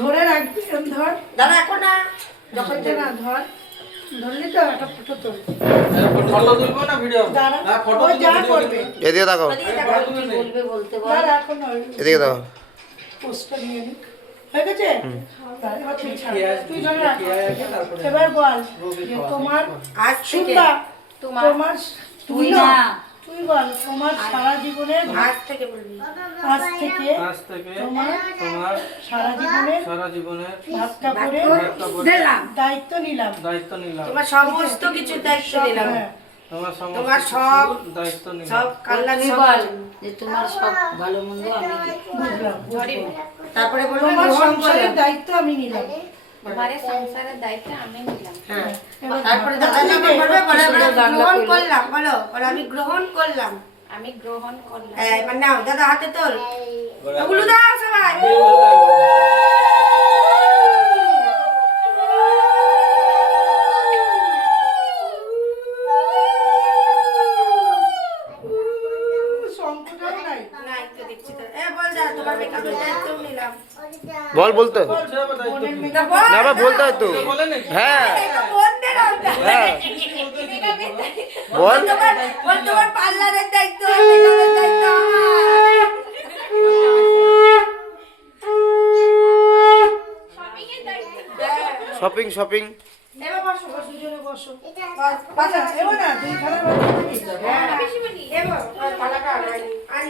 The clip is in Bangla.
ধরে রাখবি, ধর দাদা এখন না, যখন না ধর, ধরলি তো একটা ফটো তোল। ফটো তুলবো না ভিডিও? হ্যাঁ, ফটো যা করবে এদিকে তাকাও, বলবে বলতে বল। ধর এখন এদিকে তাকাও। পোস্টটা নিয়ে নি, হয়ে গেছে? এবার তুই ছাড়, তুই ধরে রাখ। এবার বল যে তোমার আজ থেকে শুনবা, তোমার তুই না, তুই বল তোমার সারা জীবনের, আজ থেকে বলবি, আজ থেকে আজ থেকে তোমার তোমার সারা জীবনের সারা জীবনের ভাত কাপড়ে দায়িত্ব নিলাম। দায়িত্ব নিলাম। তোমার সমস্ত কিছু দায়িত্ব নিলাম, হ্যাঁ, তোমার তোমার সমস্ত সব দায়িত্ব নিলাম। সব কাল্লা তুই সব বল যে তোমার সব ভালো মন্দ আমি বুঝলাম, বুঝলাম। তারপরে বলবে তোমার গ্রহণ সংসারের করলাম। দায়িত্ব আমি নিলাম। তোমার সংসারের দায়িত্ব আমি নিলাম। হ্যাঁ, এবার তারপরে দাদা যখন বলবে গ্রহণ করলাম, বলো বলো আমি গ্রহণ করলাম। আমি গ্রহণ করলাম। হ্যাঁ, এবার নাও দাদা হাতে তোল, ওগুলো দাও সবাই। সংকটও নাই। না একটু দেখছি তো, বল দাদা তোমার মেকআপের দায়িত্ব নিলাম। বল বলতে, বোনের না বল, না আবার বলতে হয় তো। বলে নাকি? হ্যাঁ এটা বোনদের হবে। হ্যাঁ বল। বল তোমার পার্লারের দায়িত্ব, মেকআপের দায়িত্ব আমার। Shopping shopping. এবার বসো, বসো। দুজনে বসো। বস, বসো। এবার না দুই খানা বাজে। এবার থালাটা আনি